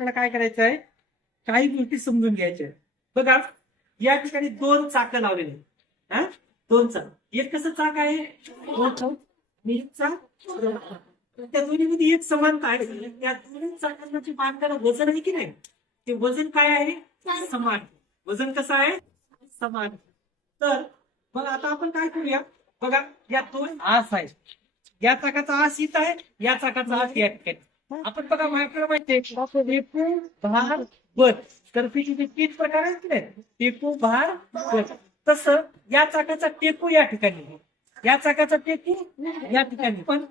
आपल्याला काय करायचं आहे, काही गोष्टी समजून घ्यायच्या आहेत. बघा, या ठिकाणी 2 चाकं लावलेली आहेत. हा, 2 चाक. एक कसं चाक आहे, मोठं, आणि एक चाक छोटं. त्या दोन्हीमध्ये एक समानता आहे. त्या दोन्ही चाकांना जे बांधणारं वजन आहे की नाही, ते वजन काय आहे, समान. वजन कसं आहे, समान. तर मग आता आपण काय करूया, बघा या 2 आस आहेत. या चाकाचा आस इथं आहे, या चाकाचा आस या ठिकाणी. आपण बघा माझ्याकडे माहितीये टेपू भार बल. तर तिचे 3 प्रकार आहेत की नाही, टेपू भार बल. तसं या चाकाचा टेपू या ठिकाणी, या चाकाचा टेपू या ठिकाणी. पण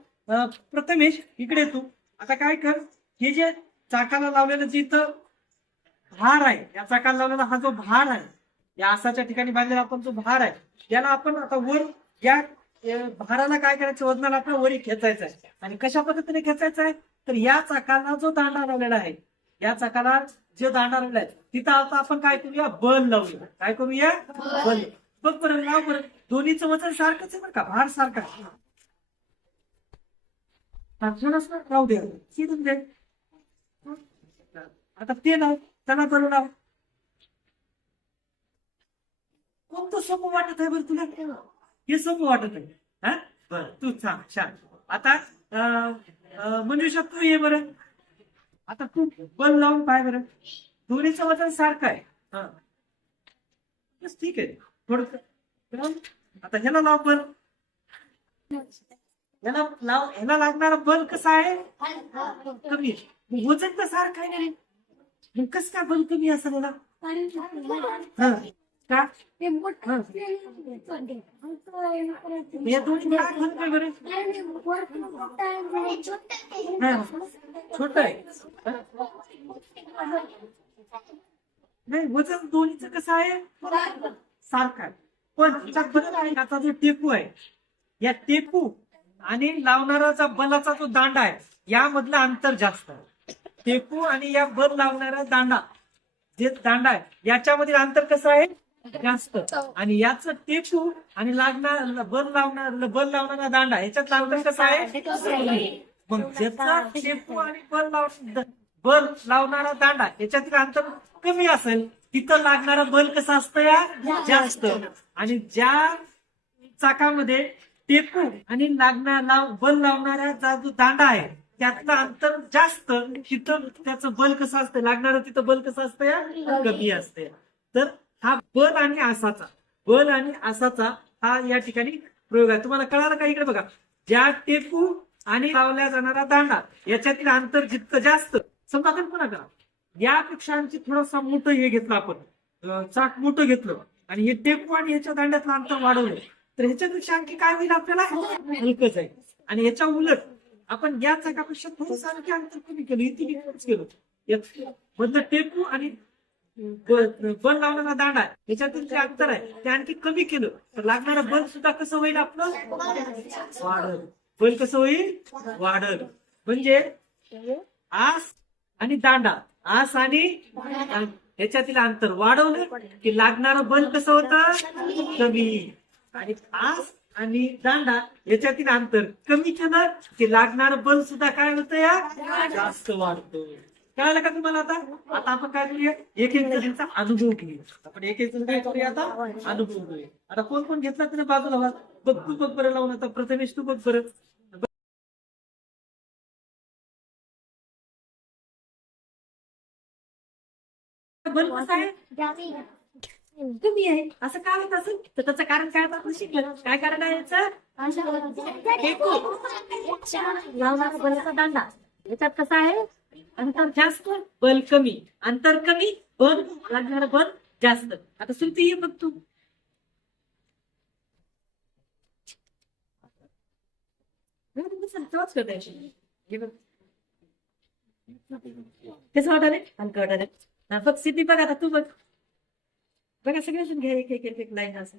प्रथमेश इकडे तू आता काय कर, हे जे चाकाला लावलेलं जे इथं भार आहे, या चाकाला लावलेला हा जो भार आहे, या आसाच्या ठिकाणी बांधलेला आपण जो भार आहे, त्याला आपण आता वर या भाराला काय करायचं, वजनाला आपल्या वरी खेचायचं आहे. आणि कशा पद्धतीने खेचायचं आहे, तर या चाकाला जो दांडा लावलेला आहे, या चाकाला जो दांडा लावलेला आहे तिथं आता आपण काय करूया, बल लावूया. काय करूया, बल. बघ बरं, लाव बरं. दोन्हीचं वजन सारखंच आहे बरं का, भार सारखा राहू दे, शिरून दे. आता ते लाव, त्यांना करू लाव. कोणतं सोपं वाटत आहे बरं तुला, हे सोपं वाटत आहे. हा, बरं तू छान छान. आता मंजुषा तू ये बरं. आता तू बल लावून पाय बरं, दोन्हीचं वजन सारखं आहे. हा, ठीक आहे. थोडं आता ह्याला लाव बल, ह्याला लाव. ह्याला लागणारा बल कसा आहे, कमी. वजन तर सारखं आहे ना रे, मग कसं काय बल कमी असं मला, हा का, या दोन्ही काय फरक आहे बरं, छोट आहे. नाही, वजन दोन्हीचं कसं आहे, सारखं आहे. पण त्याच्यात फरक आहे. आता जो टेपू आहे, या टेपू आणि लावणाराचा बलाचा जो दांडा आहे, यामधलं अंतर जास्त आहे. टेपू आणि या बल लावणारा दांडा, जे दांडा आहे याच्यामधील अंतर कसं आहे, जास्त. आणि याचं टेपू आणि लागणार बल लावणारा दांडा याच्यात अंतर कसं आहे. मग ज्याचा टेपू आणि बल लावणारा दांडा याच्यातील अंतर कमी असेल, तिथं लागणारा बल कसं असतं, या जास्त. आणि ज्या चाकामध्ये टेपू आणि बल लावणारा जो दांडा आहे त्यातलं अंतर जास्त, तिथं त्याचं बल कसं असतं, लागणारं तिथं बल कसं असतं, या कमी असते. तर हा बल आणि आसाचा हा या ठिकाणी प्रयोग आहे. तुम्हाला कळालं का, इकडे बघा, ज्या टेपू आणि लावल्या जाणारा दांडा याच्यातील अंतर जितकं जास्त, समजा कल्पना करा यापेक्षा आणखी थोडासा मोठं हे घेतलं आपण, चाक मोठं घेतलं आणि हे टेपू आणि ह्याच्या दांड्यातलं अंतर वाढवलं, तर ह्याच्यापेक्षा आणखी काय होईल, आपल्याला हलकंच आहे. आणि ह्याच्या उलट आपण या चाकापेक्षा थोडंसं आणखी अंतर कमी केलं, इथे केलं, मधलं टेपू आणि बल लावणारा दांडा याच्यातील जे अंतर आहे ते आणखी कमी केलं, तर लागणारं बल सुद्धा कसं होईल, आपलं वाढल. बल कसं होईल, वाढल. म्हणजे आस आणि दांडा, आस आणि ह्याच्यातील अंतर वाढवलं की लागणारं बल कसं होतं, कमी. आणि आस आणि दांडा याच्यातील अंतर कमी केलं की लागणारं बल सुद्धा काय होतं, या जास्त वाढतं. कळालं का तुम्हाला. आता आपण काय करूया, एक जणांचा अनुभव घेऊया. आपण एक जण काय करूया, आता अनुभव घेऊया. आता कोण कोण घेतला त्याने बाजूला बघ, तू बघ बरं लावून. आता प्रथमेश तू बघ बरं, बल कसं आहे, कमी आहे. असं काय होत असेल, तर त्याचं कारण काय, आपण शिकलं काय कारण आहे याचं, लावणारा बलाचा दांडा याच्यात कसं आहे, अंतर जास्त बल कमी, अंतर कमी बल लागणार बल जास्त. आता सुरती ये बघ तू, कसं वाटाले, हलकं वाटाले. फक्त सिद्धी बघ, आता तू बघ बघा, सगळे घ्या एक एक एक लाईन असं.